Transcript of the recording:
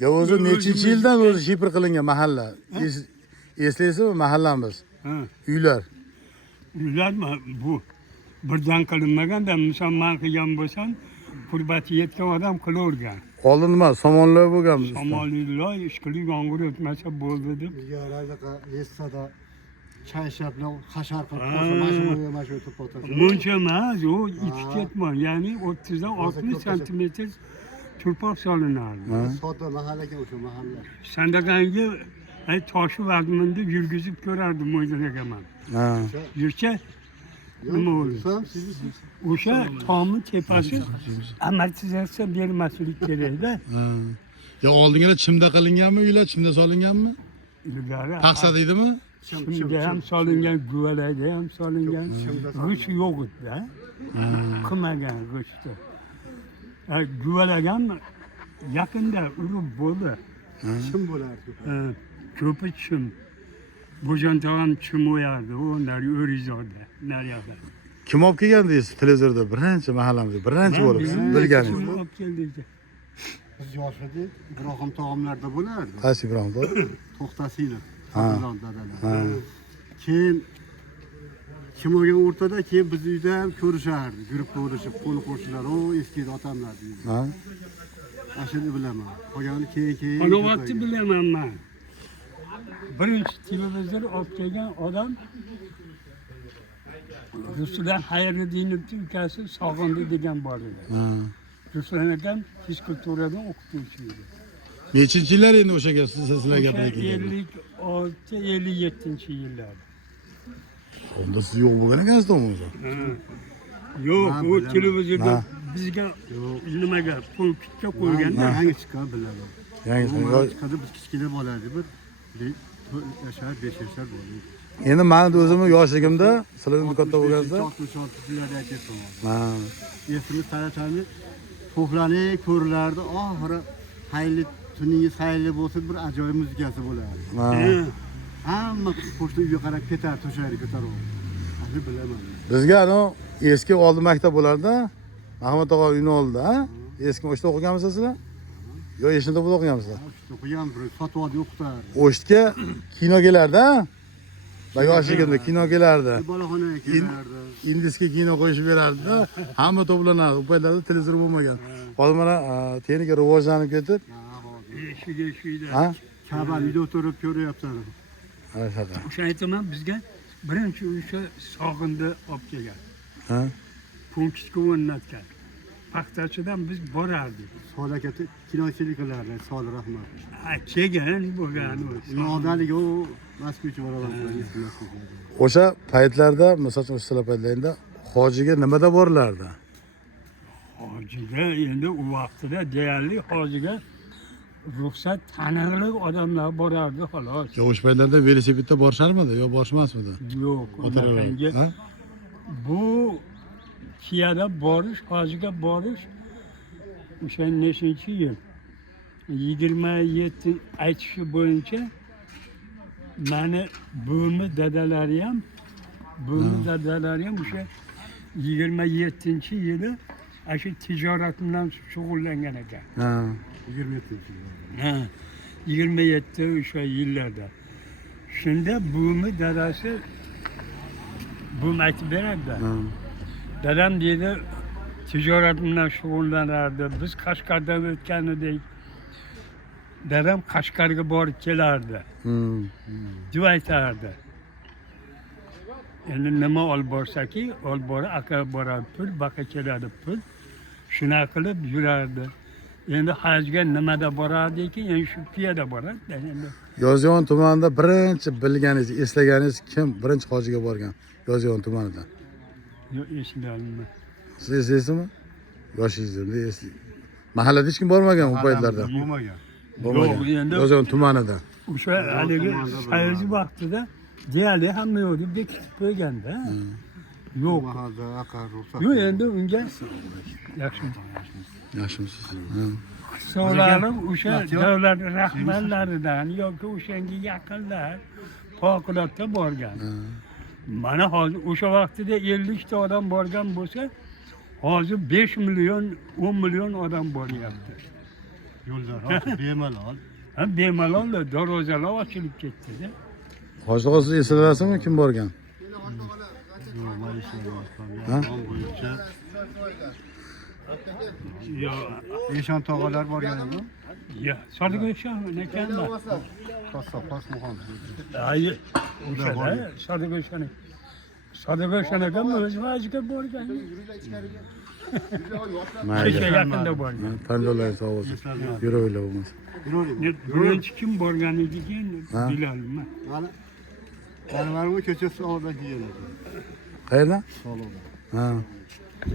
Ya o'zi nechinchi yildan o'zi shifr qilingan mahalla? Eslaysizmi mahallamiz? Ha. Uylar. Uylarmi bu birdan qilinmaganda misol man qilgan bo'lsam qurbati yetgan odam qilavergan. Oldin nima somonlar bo'lganmiz. Somonlilar ishqili yomg'ir o'tmasa bo'ldi deb. Bizga Yessada çay şapla haşar qilib qo'ysa mana shu to'potasi. Muncha emas, u ikki ketmon, ya'ni 30 dan 60 santimetr turpoq solinardi. Sodda mahallaga o'sha mahalla. Sandaqanga toshi vazminda yurgizib ko'rardim mo'ydanaga man. Ha. Yurcha nima bo'ldi? O'sha tomni tepasi amortizatsiya bermaslik kerakda. Ya oldingina chimda qilinganmi uylar, chimda solinganmi? Ilgari Paxsa deydimi? chimga ham solingan, guvalarga ham solingan. G'isht yo'q edi-da. Qilmagan g'ishtni. Guvalarga ham yaqinda urib bo'ldi. Kim bo'lardi? Ko'pi chim. Bo'jontog'am chim o'yardi, u O'rizorda, naryoqda. Kim olib kelgan deysiz televizorda birinchi mahallamizda birinchi bo'lib bilganingiz. Kim olib keldi? Biz yosh edik, Ibrohim tog'amlarda bo'lardi. Qaysi Ibrohim tog'? To'xtasiylar. Ha. Dadalar. Keyin kim olgan o'rtada keyin biz uyda ham ko'rishardi. Guruh bo'lishib, qo'ni qo'shnilar, o eski otamlar deydi. Ha. Ashuni bilaman. Qolgani keyin. Ana vaqtni bilaman men. Birinchi televizor olib kelgan odam Ruslan Xayriddinov ukasi Sog'indi degan bor edi. Ruslan akam fizikulturadan o'qituvchi edi. Nechinchi yillar endi o'shaga sizlar gapirgan? 56-57 yillar. Unda siz yo'q bo'lgan ekansiz o'zi. Yo'q, u televizorda bizga nimaga pul kitga qo'yganda Yangi chiqqan bilaman. Yangi chiqadi biz kichkina bo'lardik bir yashar 5 yashar bo'ldik. Endi meni o'zimni yoshligimda, sizlar katta bo'lganingizda 66 aytyapman. ha. Esimiz taraflarni to'planib ko'rilardi. Oxiri xayrli tuningiz xayrli bo'lsin, bir ajoyib muzikasi bo'lardi. Ha. Hamma qo'shni uyga qarab ketar, to'shaydi ko'tarib. Ani bilaman. Bizga ano eski oldi maktab bo'lardi. Mahmud tog'a uyni oldida, ha? Eski o'shda o'qiganmisiz sizlar? Yo, Yeshinda bo'lib o'qiganmisizlar? O'qigan bir Fatvoda o'qitar. O'shtga kino kelardi, ha? Va yoshligimda kino kelardi. Bolaxonaga kelardi. Indisga kino qo'yishib berardi-da, hamma to'planardi. U paytlarda televizor bo'lmagan. Hozir mana texnika rivojlanib ketib, eshik ha? Kabal uyda o'tirib ko'ryapsan. Ana shunaqa. O'sha aytaman bizga birinchi o'sha Sog'indi olib kelgan. Ha? Punktga o'rnatgan. Paxtachidan biz borardik. Solakati kinochilik qilardi, Soli rahmat. Kelgan bo'lgan u. Nodalik o Moskvacha bolalar. O'sha paytlarda, masalan, o'sha paytlarda hojiga nimada borilardi? Hojiga endi u vaqtida deyarli hojiga ruxsat taniqli odamlar borardi xolos. Yo, o'sha paytlarda velosipedda borisharmidi yo borishmasmidi? Yo'q, O'tirarlar. Ha? bu Kiyada borish, hojiga borish o'sha nechinchi yil? 27 aytishi bo'yicha mani buvimni dadalari ham o'sha 27-yili shu tijorat bilan shug'ullangan ekan. Ha. 27 o'sha yillarda. Shunda buvimni dadasi buvim aytib beradi. Dadam deydi tijorat bilan shug'ullanardi. Biz Qashqardan o'tgan edik. Dadam Qashqarga borib kelardi. Deb aytardi. Endi nima olib borsaki, olib borib aka boradi pul, baqa keladi pul. Shuna qilib yurardi. Endi hajga nimada borardiki, endi shu piyoda boradi endi. Yozyovon tumanida birinchi bilganingiz, eslaganingiz kim birinchi hojiga borgan? Yozyovon tumanida. Yo'q, eslamayman. Siz eslaysizmi? Yoshingizda mahallada hech kim bormagan u paytlarda. Bo'lmagan. Yo'q, endi Yozyovon tumanida. o'sha haligi sayyoz vaqtida deyarli hamma yo'lni bekitib qo'yganda. Yo'q. Mahallada aqar ruxsat. Yo'q, endi unga yaxshi. Yaxshimisiz? Hisoblanib o'sha davlat rahbarlaridan yoki o'shanga yaqinlar favqulodda borgan. Mana hozir o'sha vaqtida 50 ta odam borgan bo'lsa, hozir 5 million, 10 million odam boryapti. Yo'llar ochib bemalol. Ha, bemalol darvozalar ochilib ketdi-da. Hoji tog'a siz eslaysizmi kim borgan? Yo'q, men eslamayapman. Ha? Yon bo'yicha Yo, Eshon tog'alar borganmi? yo, sodiq o'shaman ekanlar. Qassobas muhon. Ay, o'shalar, sodiq o'shan. Sodiq o'shan akam o'z vajiga borgan. Mayli. Kecha yaqinda borgan. Tanlovlar sog' bo'lsin. Yuravinglar bo'lmasa. Birinchi kim borgan edi keyin Ha? bilolman. Mana Anvarmi kechasi oldi keladi. Qayerdan? Sog'lom. Ha.